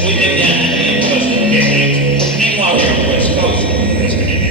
sweeping down the coastal Cape. Meanwhile, here on the West Coast, West Virginia.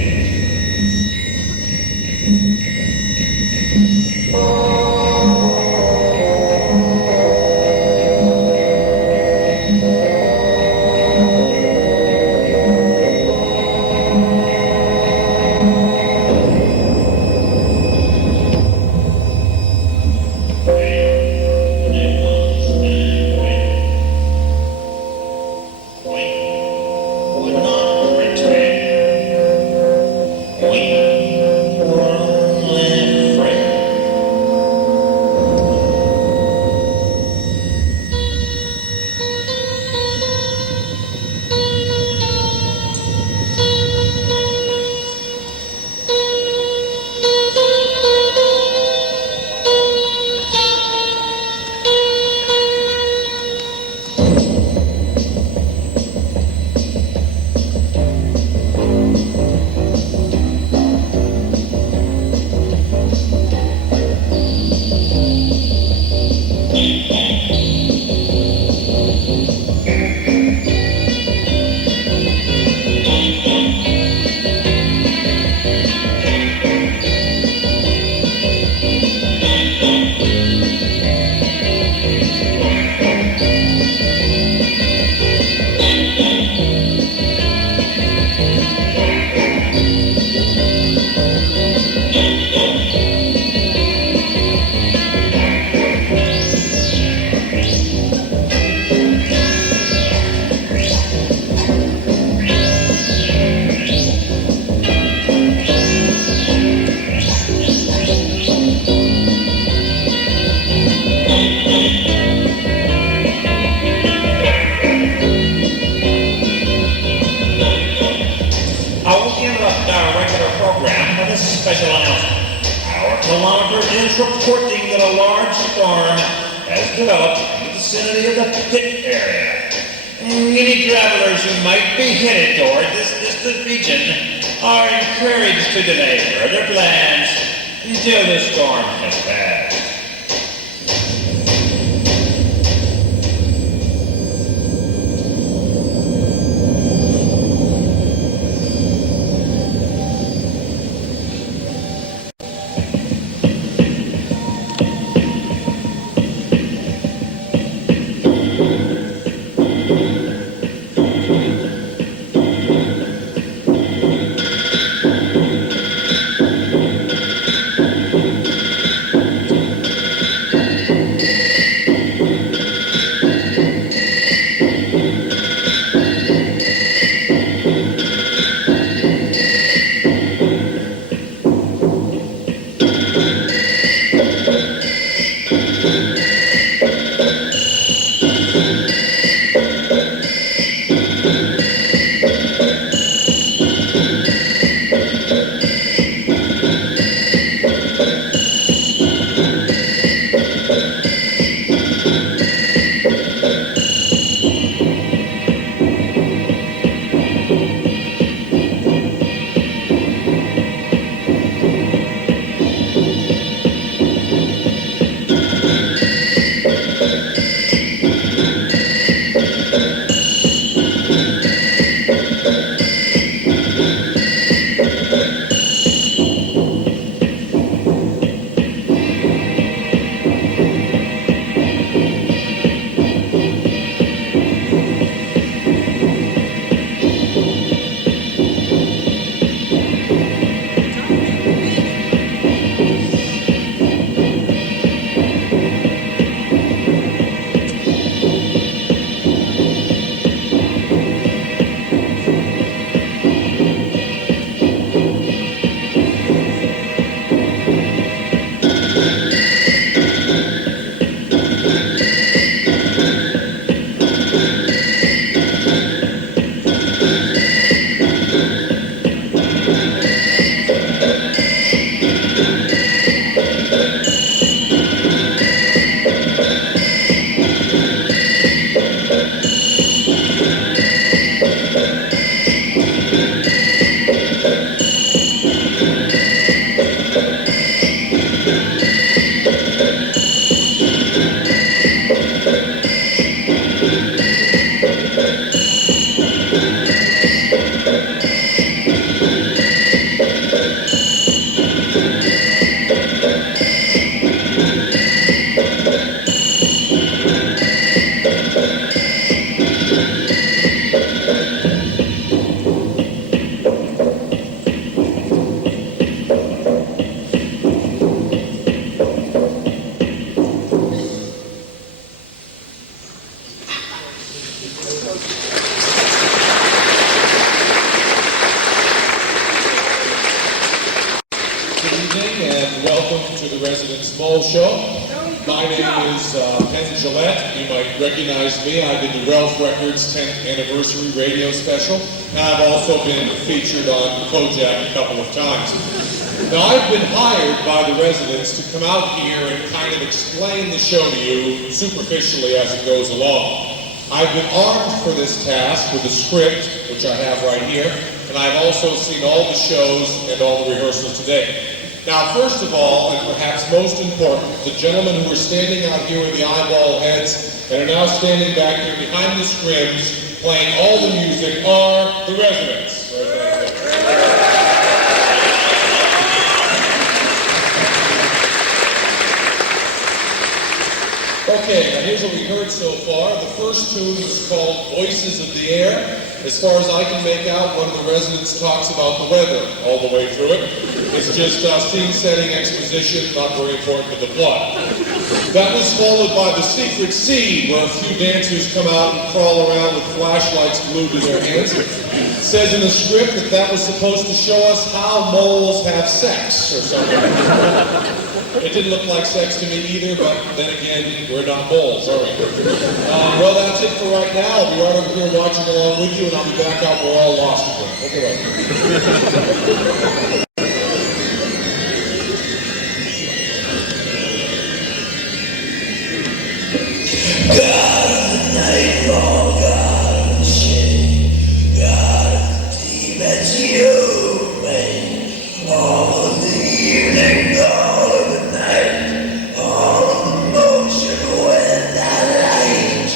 Special announcement. Our kilometer is reporting that a large storm has developed in the vicinity of the pit area. Any travelers who might be headed toward this distant region are encouraged to delay further plans until the storm has passed. name is Penn Gillette. You might recognize me. I did the Ralph Records 10th anniversary radio special, and I've also been featured on Kojak a couple of times. Now, I've been hired by the residents to come out here and kind of explain the show to you superficially as it goes along. I've been armed for this task with a script, which I have right here, and I've also seen all the shows and all the rehearsals today. Now, first of all, and perhaps most important, the gentlemen who are standing out here with the eyeball heads and are now standing back here behind the scrims playing all the music are the residents. Okay, now here's what we heard so far. The first tune was called Voices of the Air. As far as I can make out, one of the residents talks about the weather all the way through it. It's just scene-setting exposition, not very important to the plot. That was followed by The Secret Sea, where a few dancers come out and crawl around with flashlights glued to their hands. It says in the script that that was supposed to show us how moles have sex, or something. It didn't look like sex to me either, but then again, we're not moles, are we? Well, that's it for right now. I'll be right over here watching along with you, and I'll be back out where we're all lost again. Okay, God of the nightfall, God of the shade, God of the demons, you made all of the evening, all of the night, all of the motion with that light.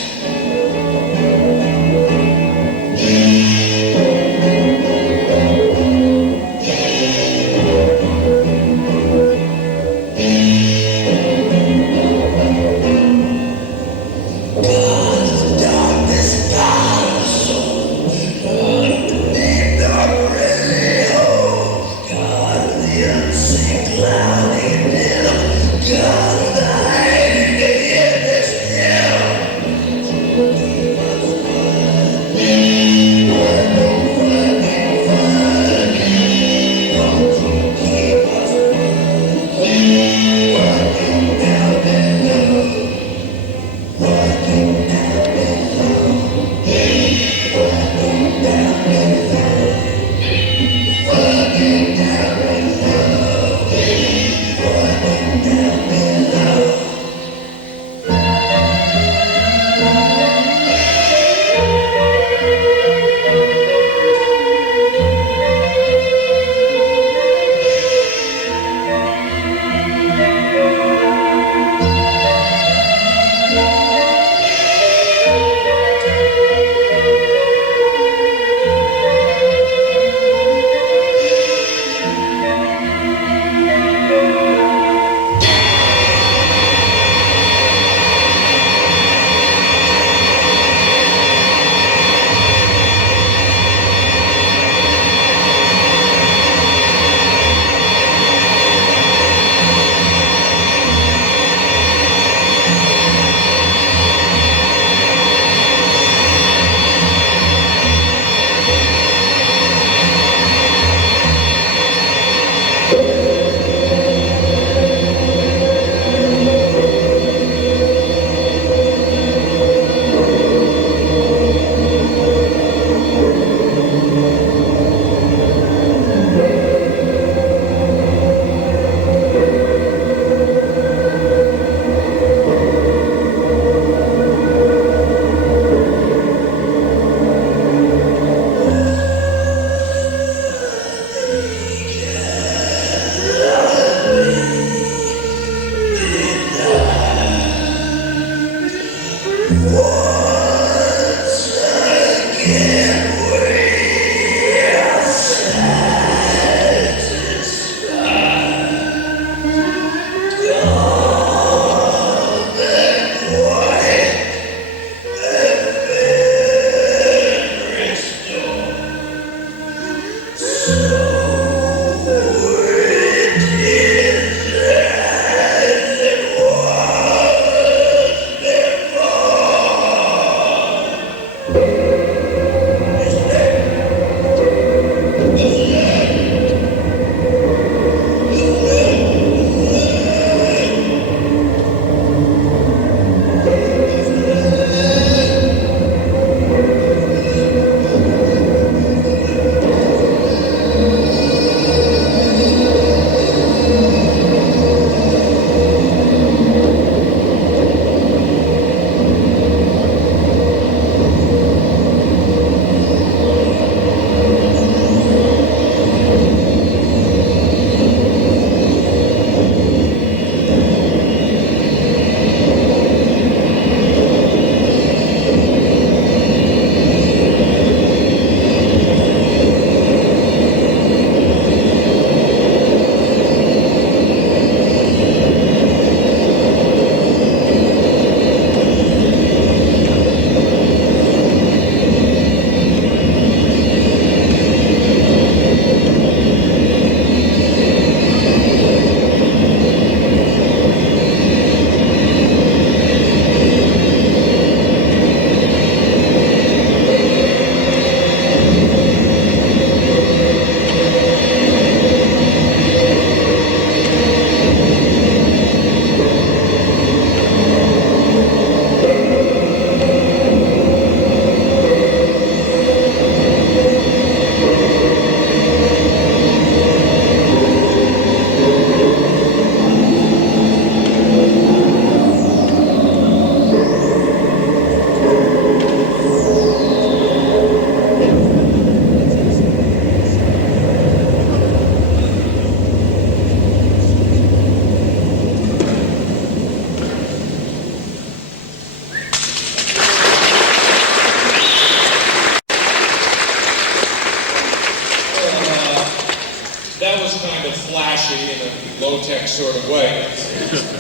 low-tech sort of way.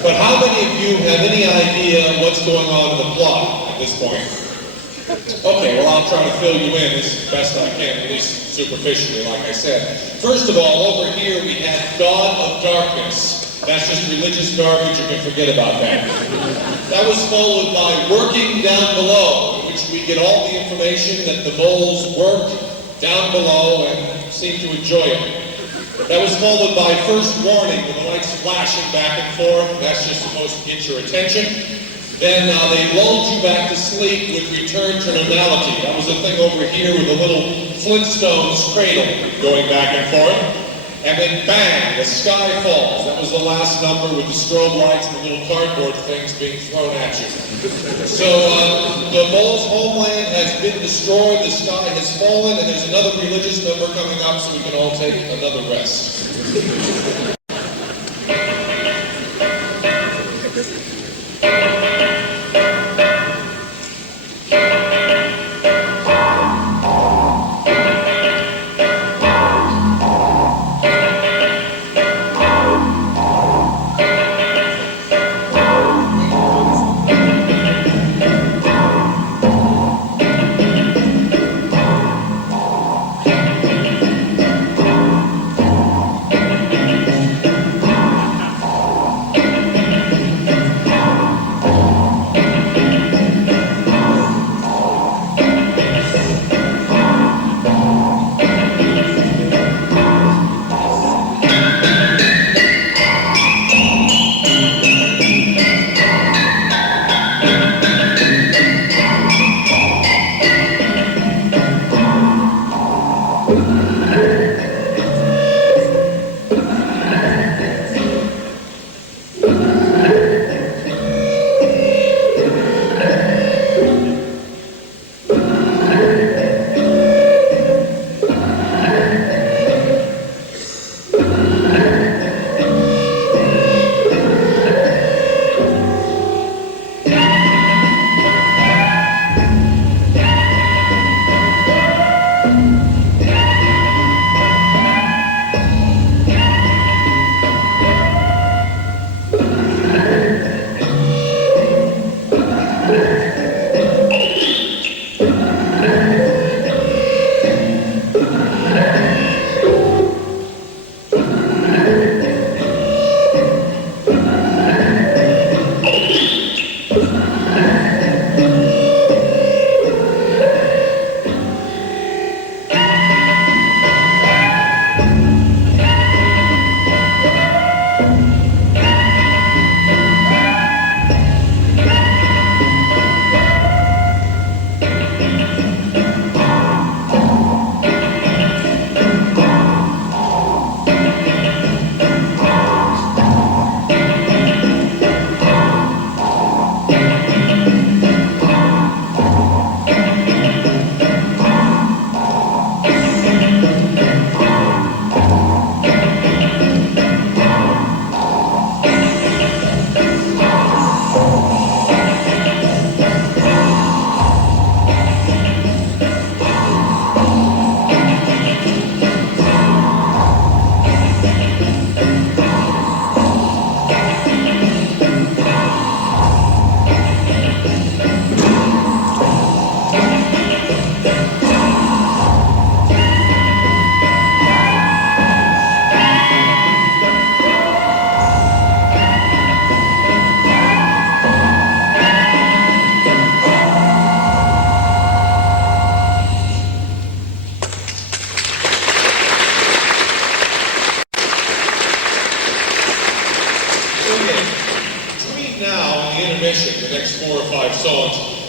But how many of you have any idea what's going on in the plot at this point? Okay, well, I'll try to fill you in as best I can, at least superficially, like I said. First of all, over here we have God of Darkness. That's just religious garbage, you can forget about that. That was followed by Working Down Below, in which we get all the information that the moles work down below and seem to enjoy it. That was followed by First Warning, with the lights flashing back and forth. That's just supposed to get your attention. Then they lulled you back to sleep with Return to Normality. That was the thing over here with the little Flintstones cradle going back and forth. And then bang, the sky falls. That was the last number with the strobe lights and the little cardboard things being thrown at you. So the mole's homeland has been destroyed, the sky has fallen, and there's another religious number coming up so we can all take another rest.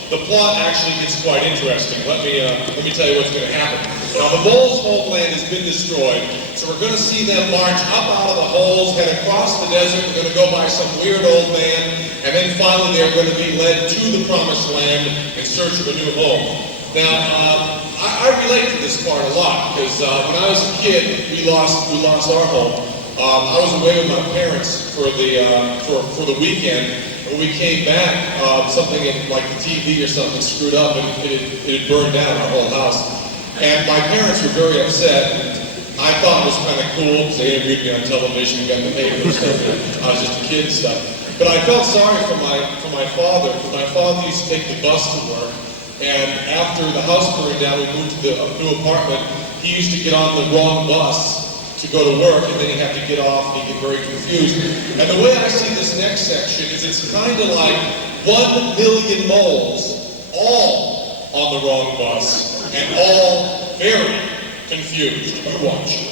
The plot actually gets quite interesting. Let me tell you what's going to happen. Now, the mole's homeland has been destroyed, so we're going to see them march up out of the holes, head across the desert. We're going to go by some weird old man, and then finally they're going to be led to the promised land in search of a new home. Now, I relate to this part a lot because when I was a kid, we lost our home. I was away with my parents for the weekend. When we came back, something in, like the TV or something screwed up and it had burned down our whole house. And my parents were very upset. I thought it was kind of cool because they interviewed me on television, got the paper and stuff. I was just a kid and stuff. But I felt sorry for my father, because my father used to take the bus to work, and after the house burned down, we moved to a new apartment. He used to get on the wrong bus to go to work, and then he'd have to get off, and he'd get very confused. And the way I see this next section is it's kind of like 1 million moles, all on the wrong bus, and all very confused. You watch.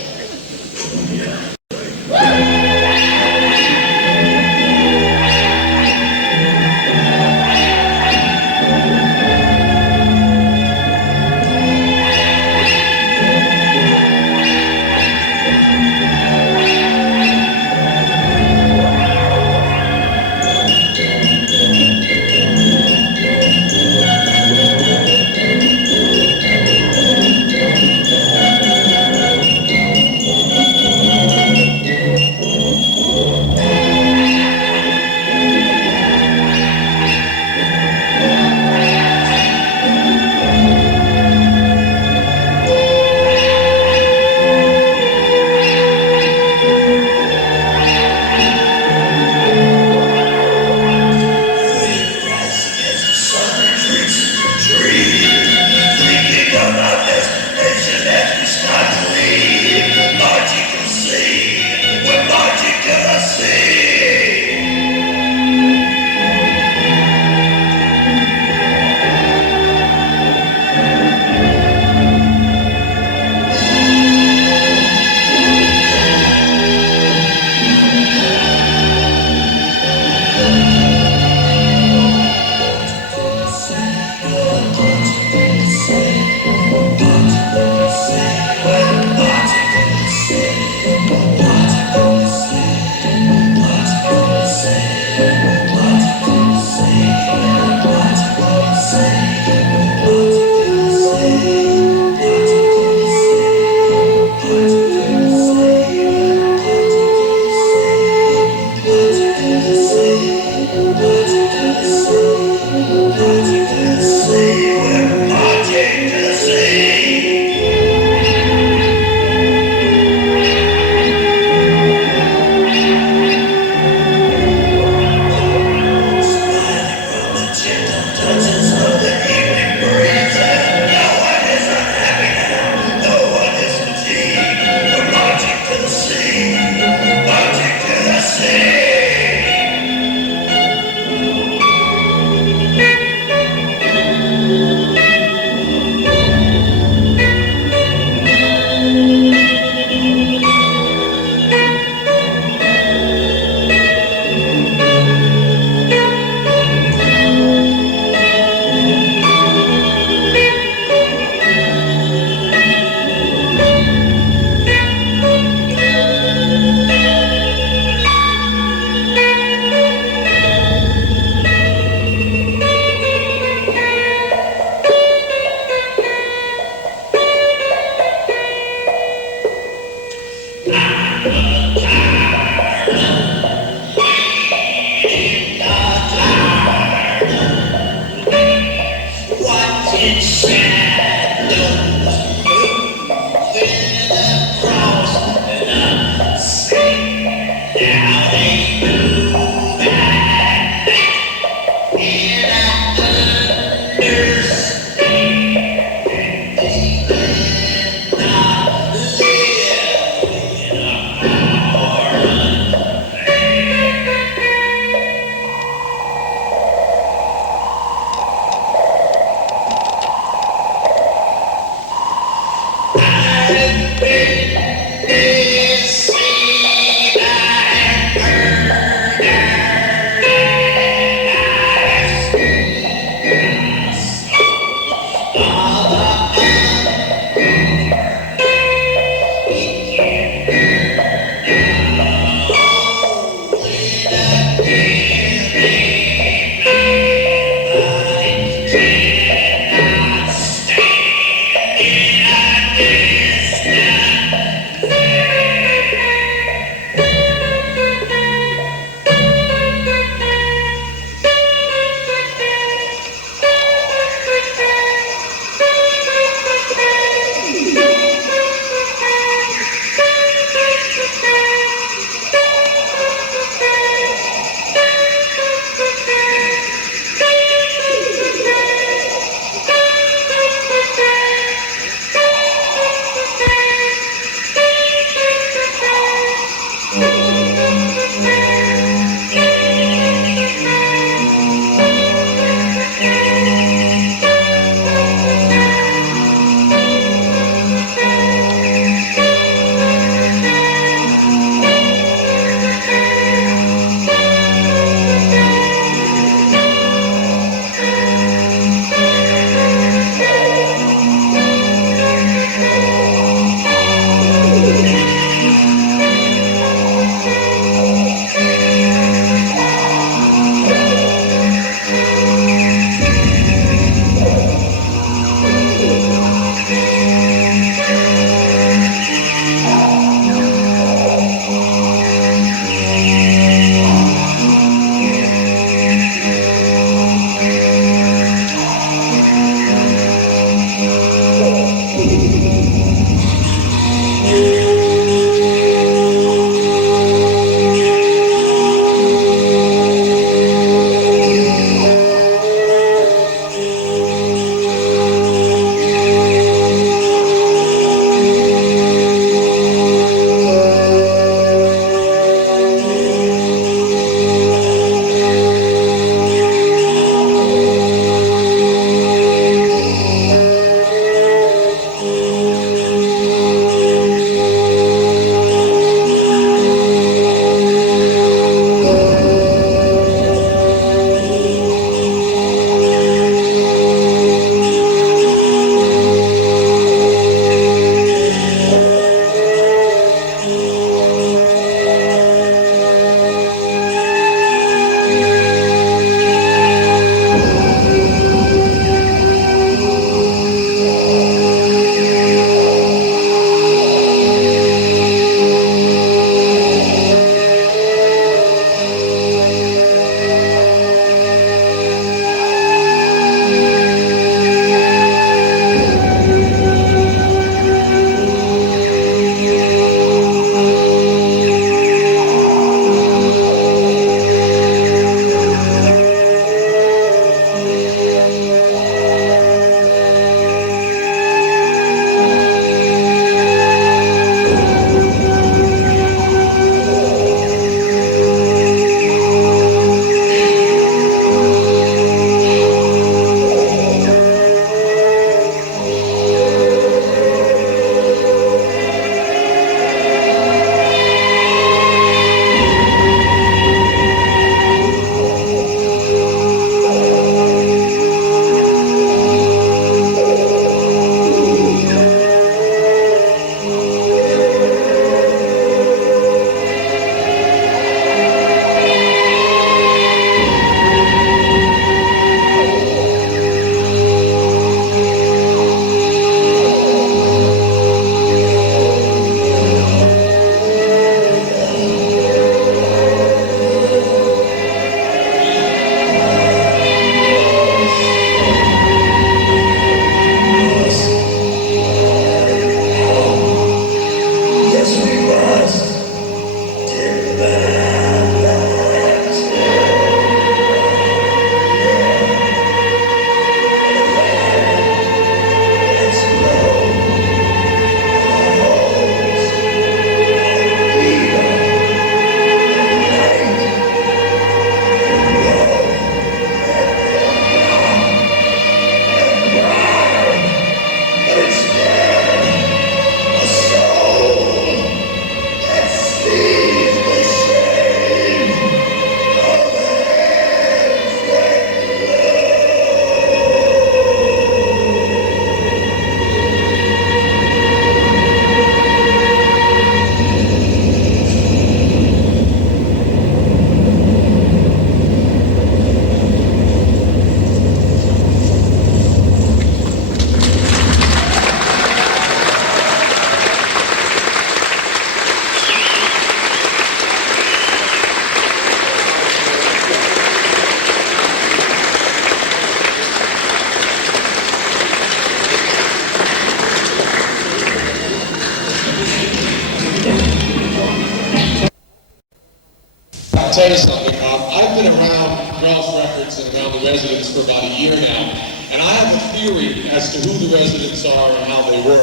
tell you something. I've been around Ralph Records and around the residents for about a year now, and I have a theory as to who the residents are and how they work.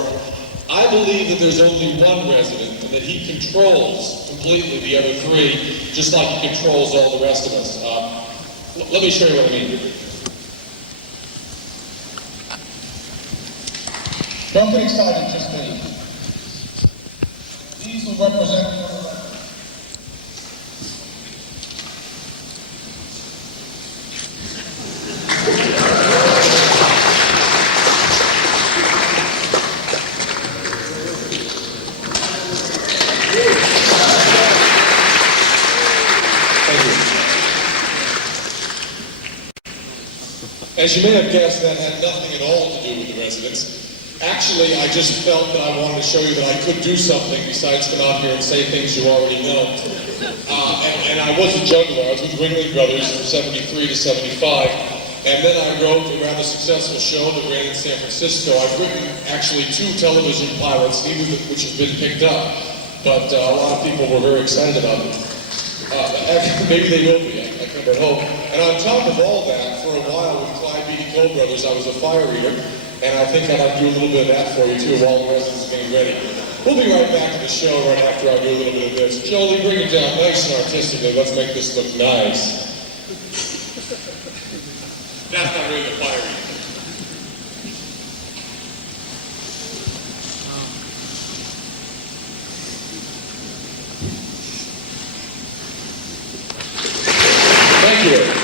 I believe that there's only one resident and that he controls completely the other three, just like he controls all the rest of us. Let me show you what I mean. Don't get excited, just me. These will represent the other residents. As you may have guessed, that had nothing at all to do with the residents. Actually, I just felt that I wanted to show you that I could do something besides come out here and say things you already know. And I was a juggler. I was with Ringling Brothers from 73 to 75. And then I wrote a rather successful show that ran in San Francisco. I've written actually 2 television pilots, neither of which have been picked up. But a lot of people were very excited about them. Maybe they will be, I can but hope. And on top of all that, for a while with Clyde Beatty Co-Brothers, I was a fire eater, and I think I'd like to do a little bit of that for you too while the residents are getting ready. We'll be right back to the show right after I do a little bit of this. Jolie, bring it down nice and artistically. Let's make this look nice. That's not really the fire eater. Thank you.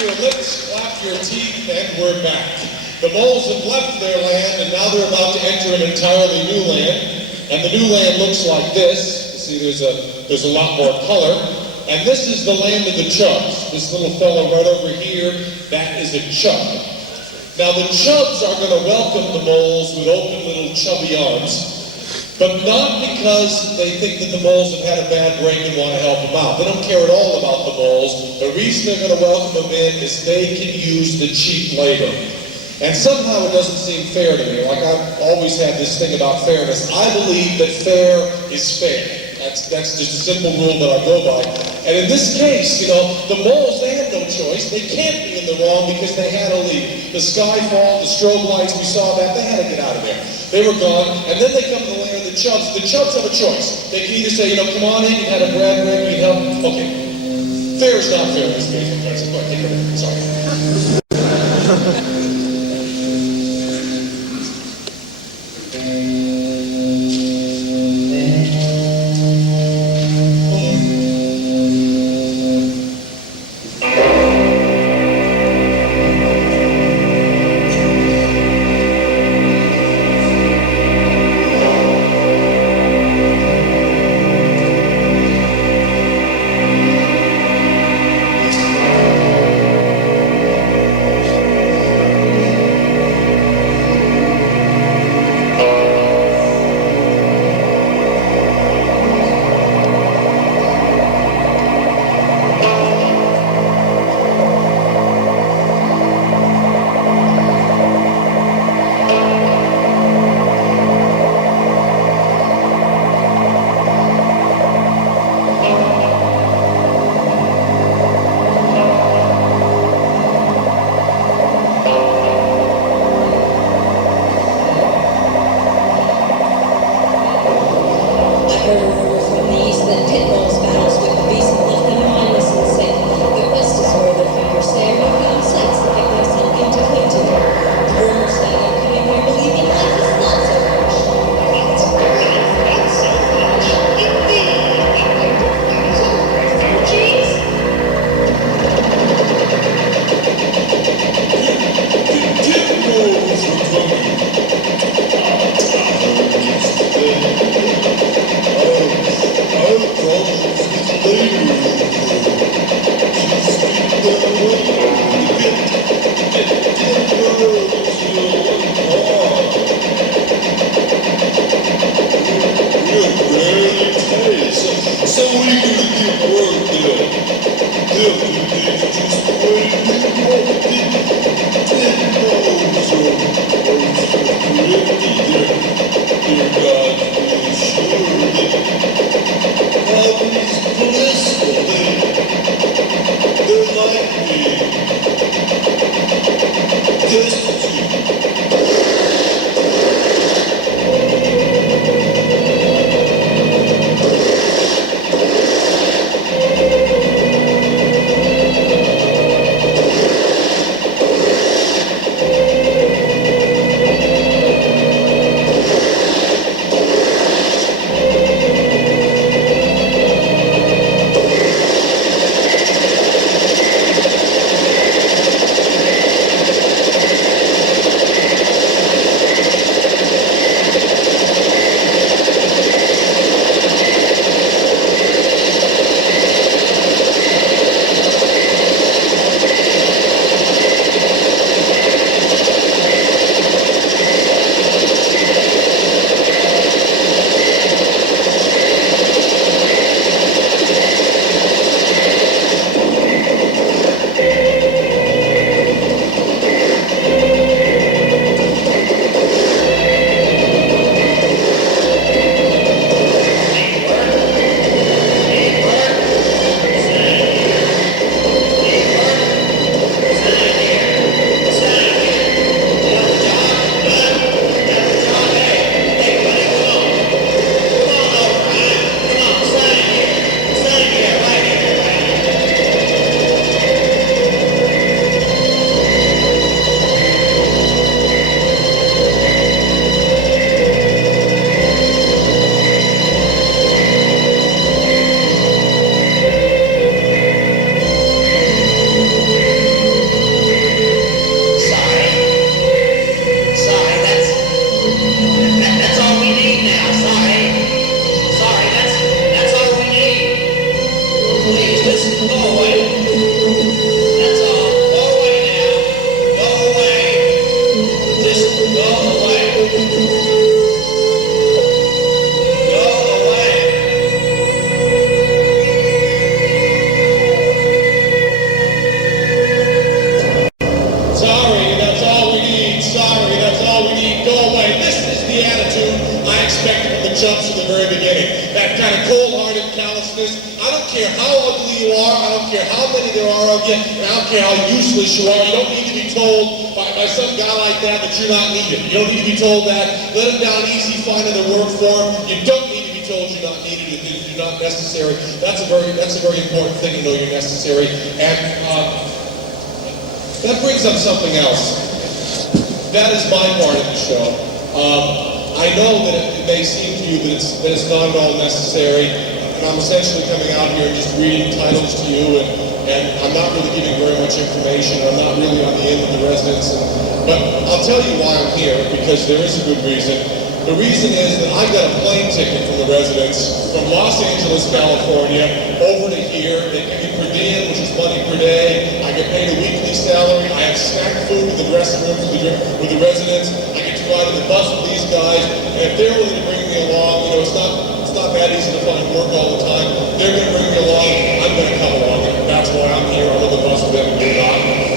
your lips, flap your teeth, and we're back. The moles have left their land, and now they're about to enter an entirely new land. And the new land looks like this. You see, there's a lot more color. And this is the land of the chubs. This little fellow right over here, that is a chub. Now the chubs are going to welcome the moles with open little chubby arms. But not because they think that the moles have had a bad break and want to help them out. They don't care at all about the moles. The reason they're going to welcome them in is they can use the cheap labor. And somehow it doesn't seem fair to me. Like I've always had this thing about fairness. I believe that fair is fair. That's just a simple rule that I go by. And in this case, you know, the moles, they had no choice. They can't be in the wrong because they had to leave. The skyfall, the strobe lights, we saw that. They had to get out of there. They were gone. And then they come to the land of the chubs. The chubs have a choice. They can either say, you know, come on in, you had a bread, we need help. Okay. Fair is not fair in this case. Sorry. are. I don't care how many there are of you. And I don't care how useless you are. You don't need to be told by some guy like that you're not needed. You don't need to be told that. Let him down easy, find other work for him. You don't need to be told you're not needed, that you're not necessary. That's a very important thing to know you're necessary. And that brings up something else. That is my part of the show. I know that it may seem to you that it's not at all necessary, and I'm essentially coming out here and just reading titles to you, and I'm not really giving very much information. I'm not really on the end of the residents, but I'll tell you why I'm here, because there is a good reason. The reason is that I got a plane ticket from the residents from Los Angeles, California, over to here. They give me per diem, which is money per day. I get paid a weekly salary. I have snack food in the dressing rooms with the residents. I get to ride on the bus with these guys, and if they're willing to bring me along, it's not that easy to find work all the time. They're going to bring me along. I'm going to come along, and that's why I'm here. I'm on the bus with them, and you're not.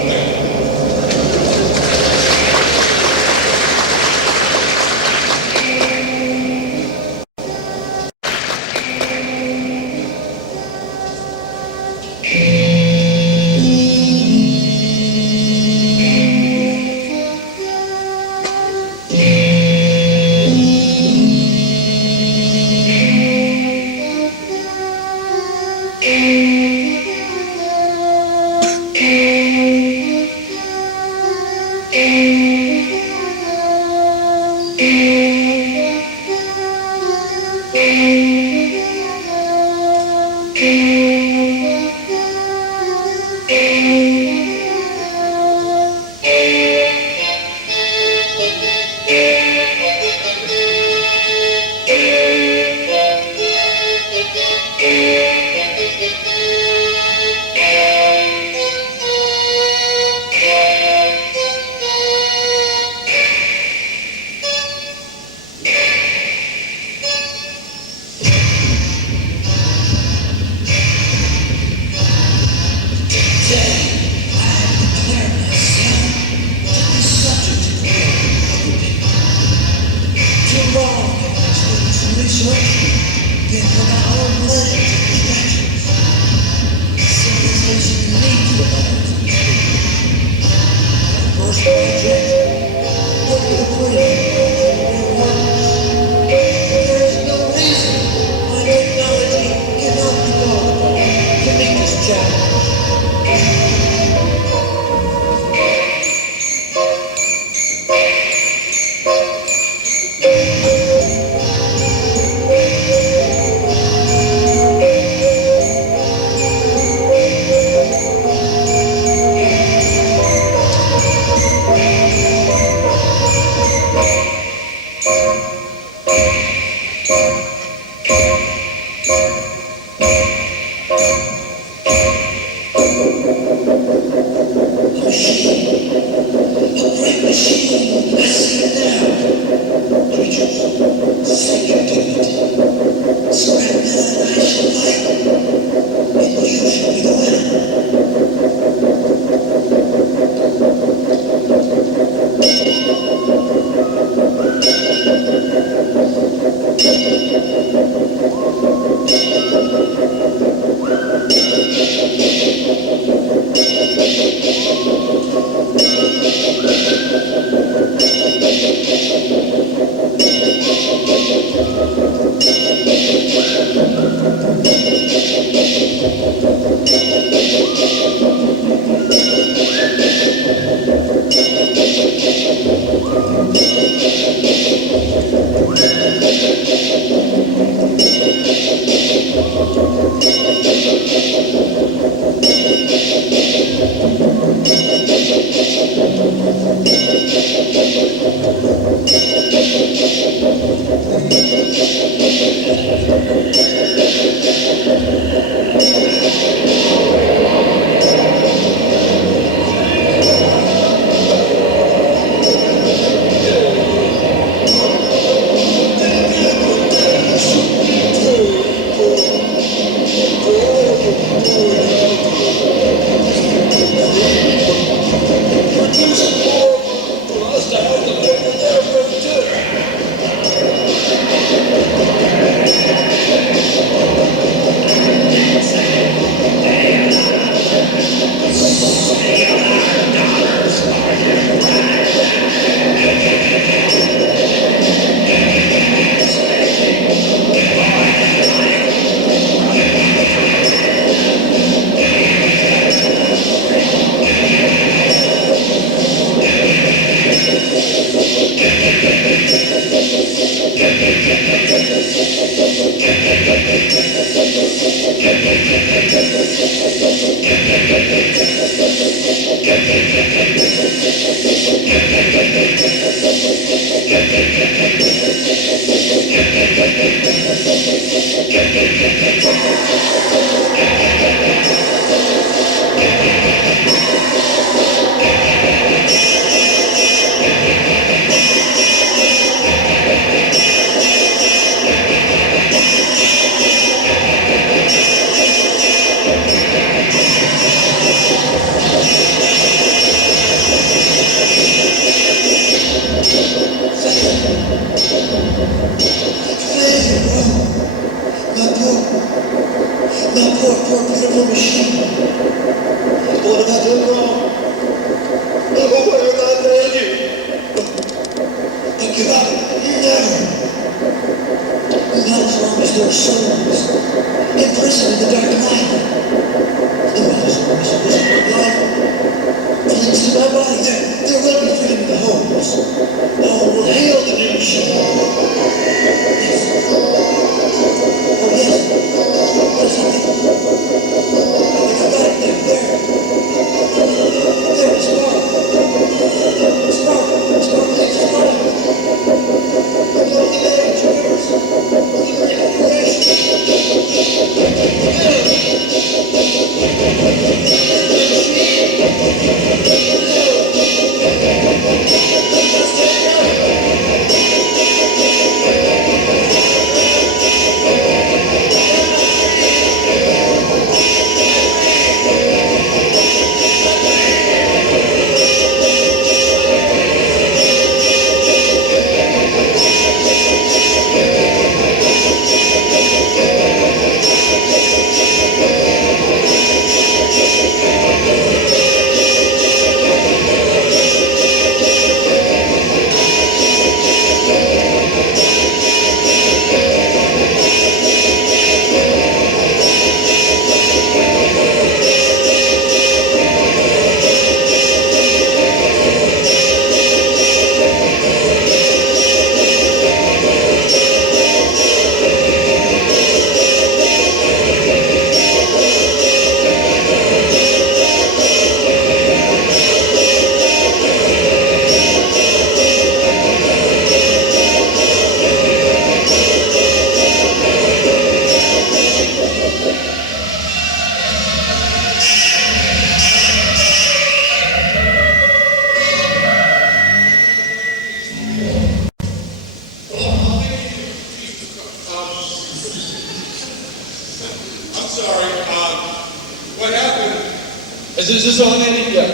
Is this on, Eddie? Yeah.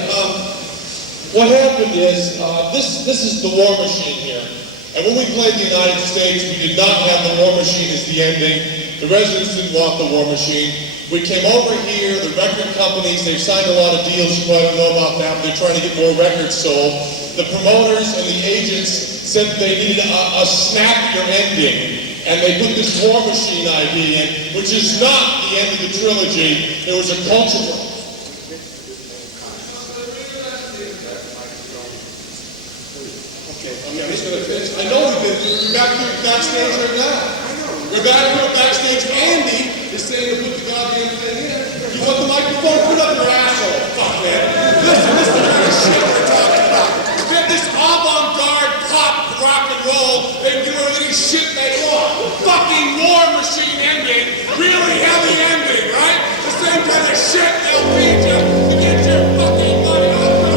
What happened is, this is the War Machine here. And when we played the United States, we did not have the War Machine as the ending. The residents didn't want the War Machine. We came over here, the record companies, they've signed a lot of deals, you probably know about that, they're trying to get more records sold. The promoters and the agents said they needed a snappier ending. And they put this War Machine idea in, which is not the end of the trilogy. There was a cultural... I'm just going to finish. I know we're back here backstage right now. We're back here backstage. Andy is saying to put the goddamn thing in. You want the microphone? Put up your asshole. Fuck, man. Listen, this is the kind of shit we're talking about. Get this avant-garde pop rock and roll. They can do any shit they want. Fucking War Machine ending. Really heavy ending, right? The same kind of shit they'll feed you to get your fucking money off the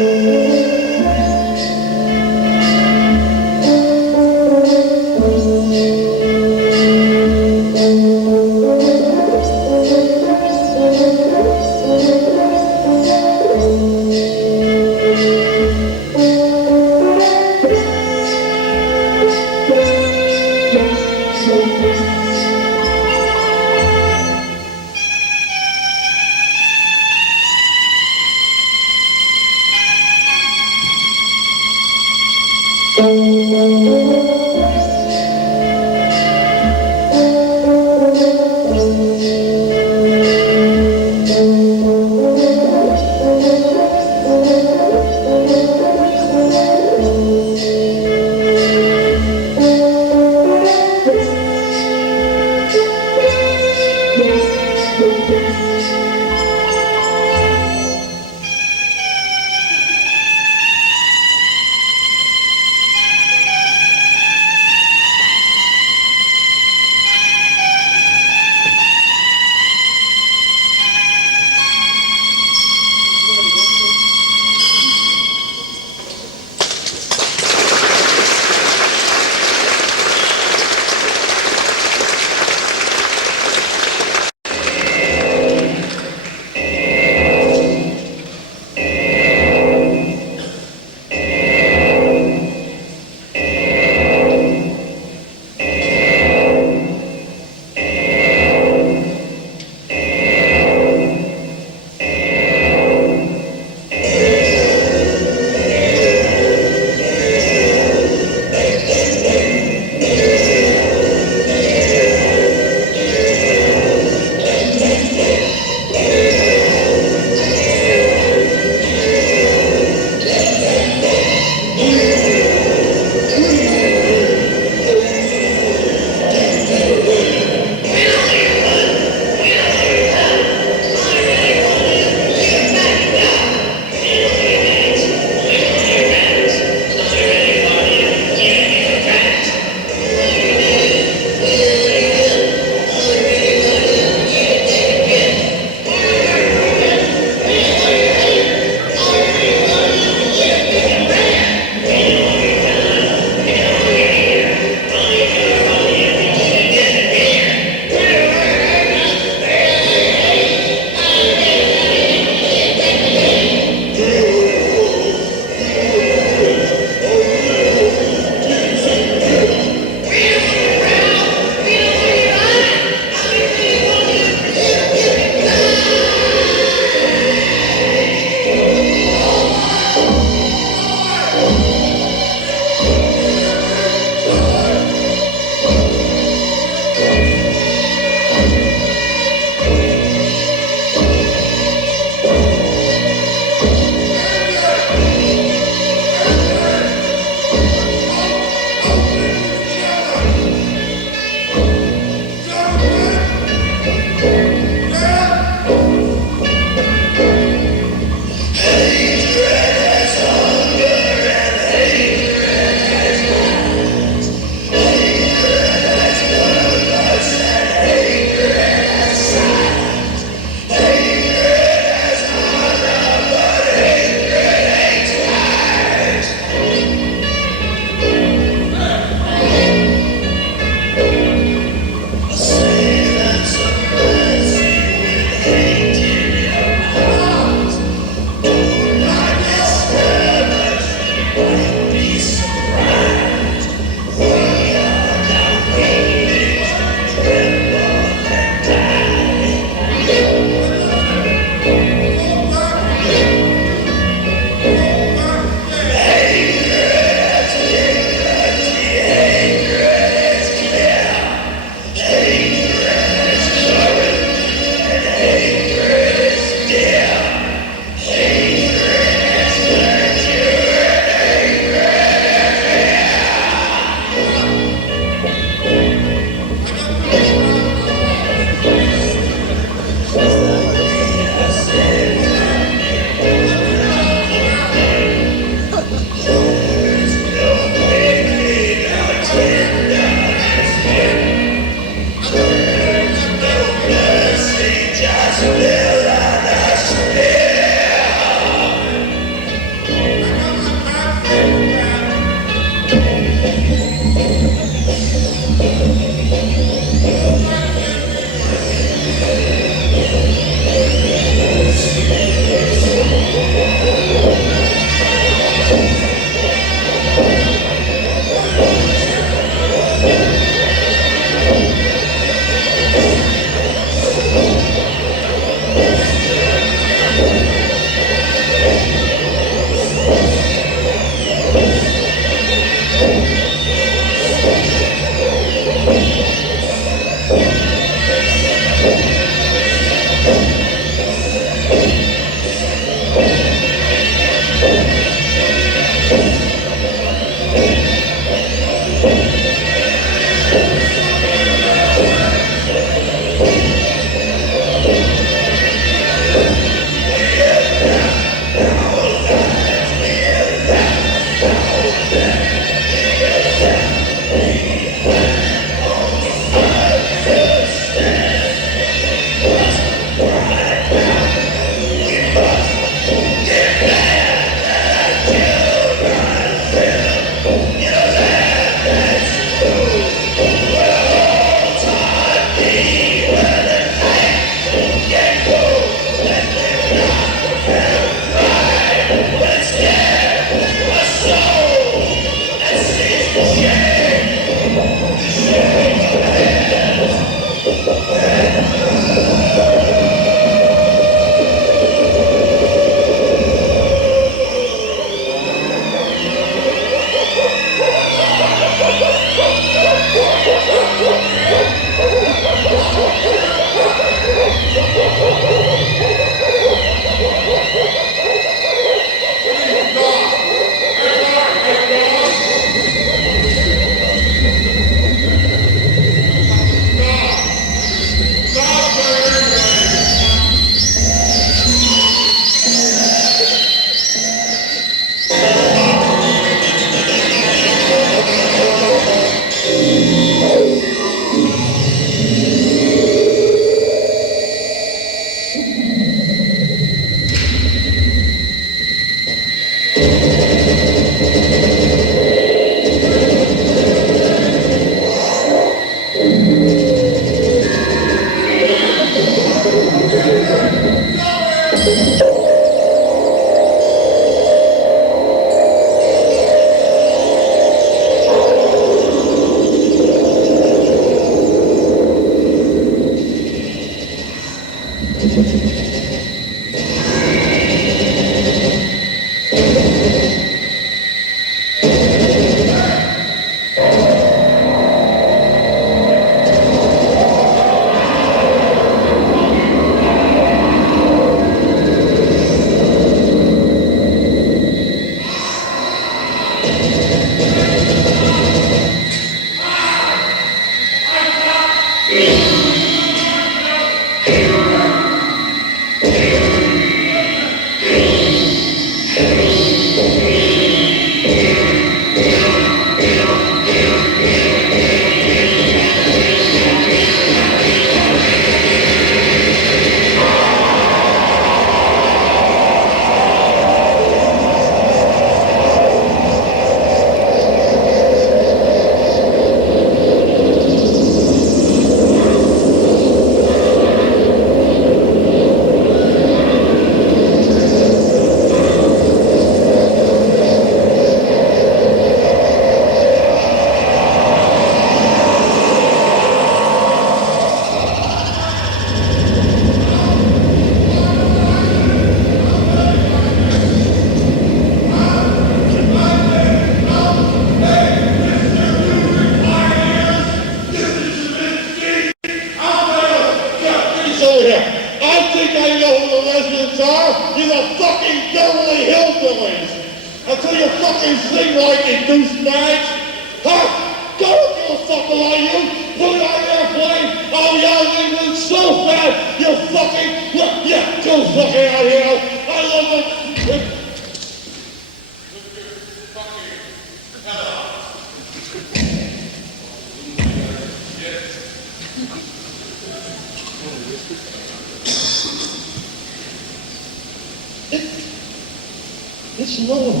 It's low.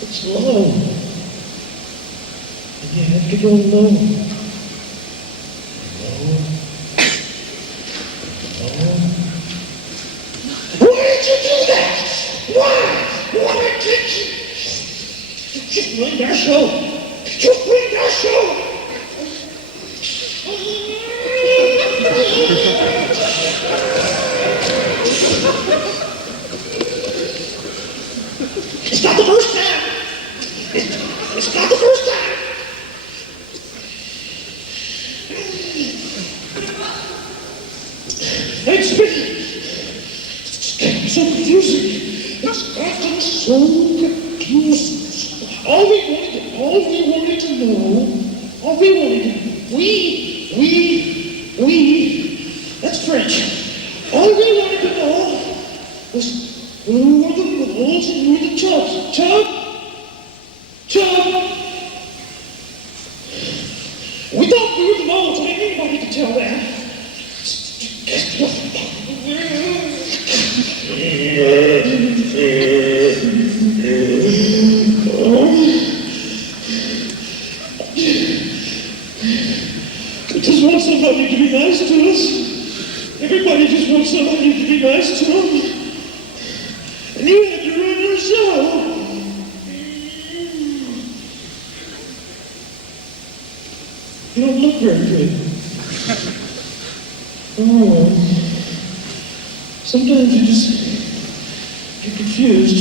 It's low. And you have to go low. Low. Low. Why did you do that? Why? Why did you? Just ruined our show. Just ruined our show. It's not the first time. It's not the first time. It's been so confusing. It's gotten so confusing. All we wanted to know, that's French. All we wanted to know was who were the moles and who were the chubs. Chub. We thought we were the moles. I mean, anybody could tell that. We just want somebody to be nice to us. Everybody just wants somebody to be nice to them. And you had to ruin your show. You don't look very good. Oh. Sometimes you just get confused.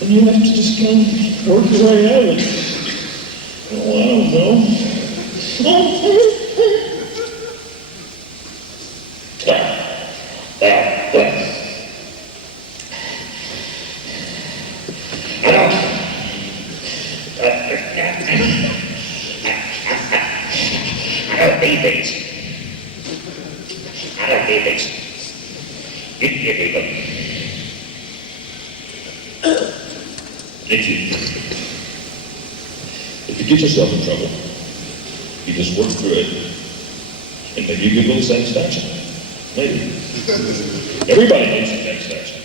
And you have to just kind of work your way out of it. Oh, I don't know. I don't need things. You can give me them. If you get yourself in trouble, you just work through it, and maybe you get a little satisfaction. Maybe. Everybody needs some satisfaction.